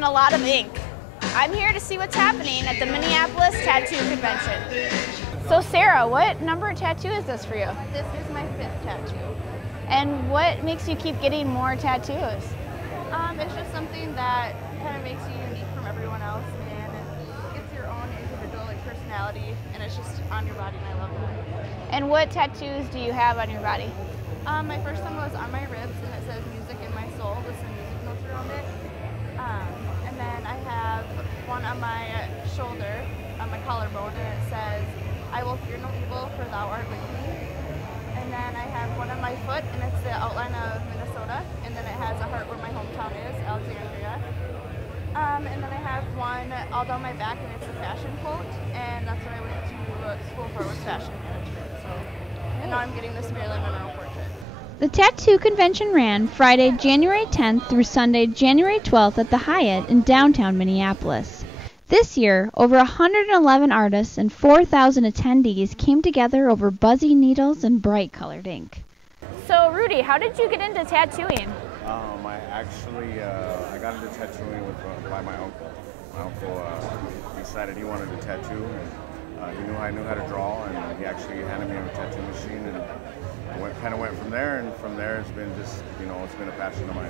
and a lot of ink. I'm here to see what's happening at the Minneapolis Tattoo Convention. So Sarah, what number tattoo is this for you? This is my 5th tattoo. And what makes you keep getting more tattoos? It's just something that kind of makes you unique from everyone else, and it gives your own individual personality, and it's just on your body, and I love it. And what tattoos do you have on your body? My first one was on my ribs, and it says "Music in My Soul" with some music notes around it. And then I have one on my shoulder, on my collarbone, and it says, "I will fear no evil, for thou art with me." And then I have one on my foot, and it's the outline of Minnesota, and then it has a heart where my hometown is, Alexandria. And then I have one all down my back, and it's a fashion quote, and that's what I went to school for, was fashion management. So, and now I'm getting this Marilyn Monroe portrait. The tattoo convention ran Friday, January 10th through Sunday, January 12th at the Hyatt in downtown Minneapolis. This year, over 111 artists and 4,000 attendees came together over buzzy needles and bright-colored ink. So Rudy, how did you get into tattooing? I got into tattooing by my uncle. My uncle decided he wanted a tattoo, and he knew I knew how to draw, and he actually handed me a tattoo machine, and I kind of went from there, and from there it's been just, it's been a passion of mine.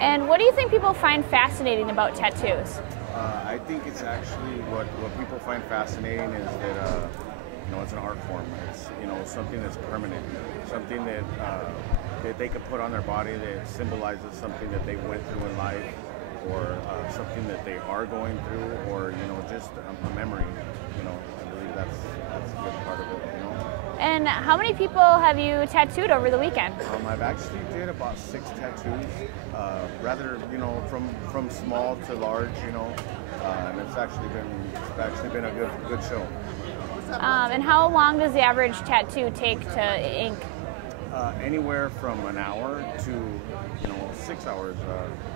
And what do you think people find fascinating about tattoos? I think it's actually what people find fascinating is that it's an art form. It's something that's permanent, something that they could put on their body that symbolizes something that they went through in life, or something that they are going through, or just a memory. I believe that's a good part of it. And how many people have you tattooed over the weekend? I've actually did about 6 tattoos, rather, from small to large, and it's actually been a good show. And how long does the average tattoo take to ink? Anywhere from an hour to 6 hours.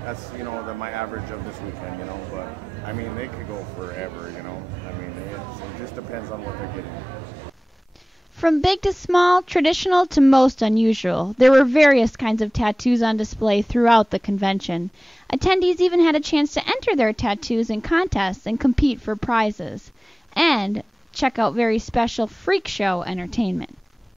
That's my average of this weekend. But I mean, they could go forever. I mean, it just depends on what they're getting. From big to small, traditional to most unusual, there were various kinds of tattoos on display throughout the convention. Attendees even had a chance to enter their tattoos in contests and compete for prizes. And check out very special freak show entertainment.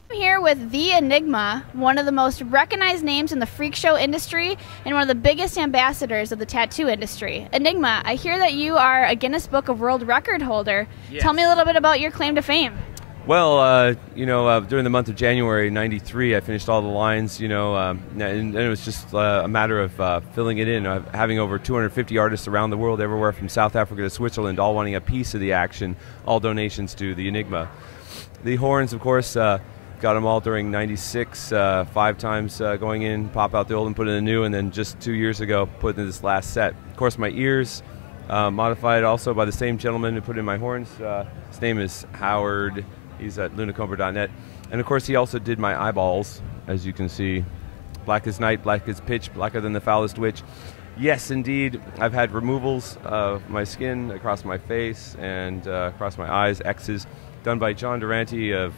I'm here with The Enigma, one of the most recognized names in the freak show industry and one of the biggest ambassadors of the tattoo industry. Enigma, I hear that you are a Guinness Book of World Record holder. Yes. Tell me a little bit about your claim to fame. Well, during the month of January '93, I finished all the lines, and it was just a matter of filling it in, having over 250 artists around the world, everywhere from South Africa to Switzerland, all wanting a piece of the action, all donations to the Enigma. The horns, of course, got them all during '96, 5 times going in, pop out the old and put in the new, and then just 2 years ago, put in this last set. Of course, my ears, modified also by the same gentleman who put in my horns. His name is Howard. He's at lunacomber.net. And of course, he also did my eyeballs, as you can see. Black as night, black as pitch, blacker than the foulest witch. Yes, indeed, I've had removals of my skin across my face and across my eyes, X's, done by John Durante of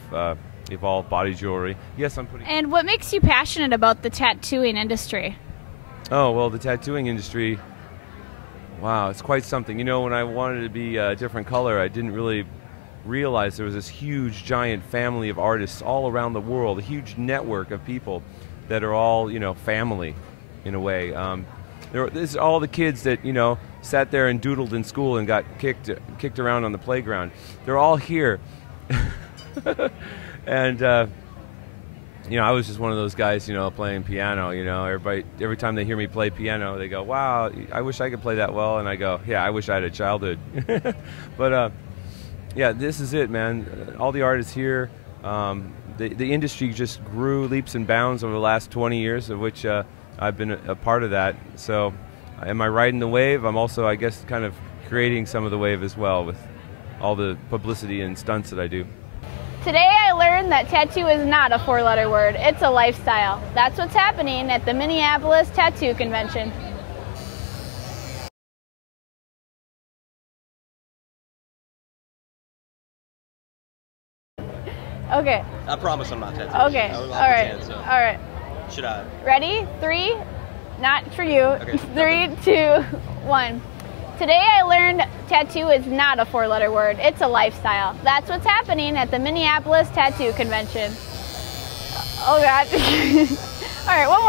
Evolve Body Jewelry. Yes, I'm putting... And what makes you passionate about the tattooing industry? Oh, well, the tattooing industry, wow, it's quite something. When I wanted to be a different color, I didn't really realized there was this huge, giant family of artists all around the world, a huge network of people that are all, family in a way. This is all the kids that, sat there and doodled in school and got kicked around on the playground. They're all here. And, I was just one of those guys, playing piano, everybody, every time they hear me play piano, they go, wow, I wish I could play that well. And I go, yeah, I wish I had a childhood. But, yeah, this is it, man. All the artists here, the industry just grew leaps and bounds over the last 20 years, of which I've been a part of that. So am I riding the wave? I'm also, I guess, kind of creating some of the wave as well with all the publicity and stunts that I do. Today I learned that tattoo is not a 4-letter word, it's a lifestyle. That's what's happening at the Minneapolis Tattoo Convention. Okay. I promise I'm not tattooed. Okay. All right. All right. Should I? Ready? 3, not for you. Okay. 3, 2, 1. Today I learned tattoo is not a 4-letter word. It's a lifestyle. That's what's happening at the Minneapolis Tattoo Convention. Oh, God. All right, one more.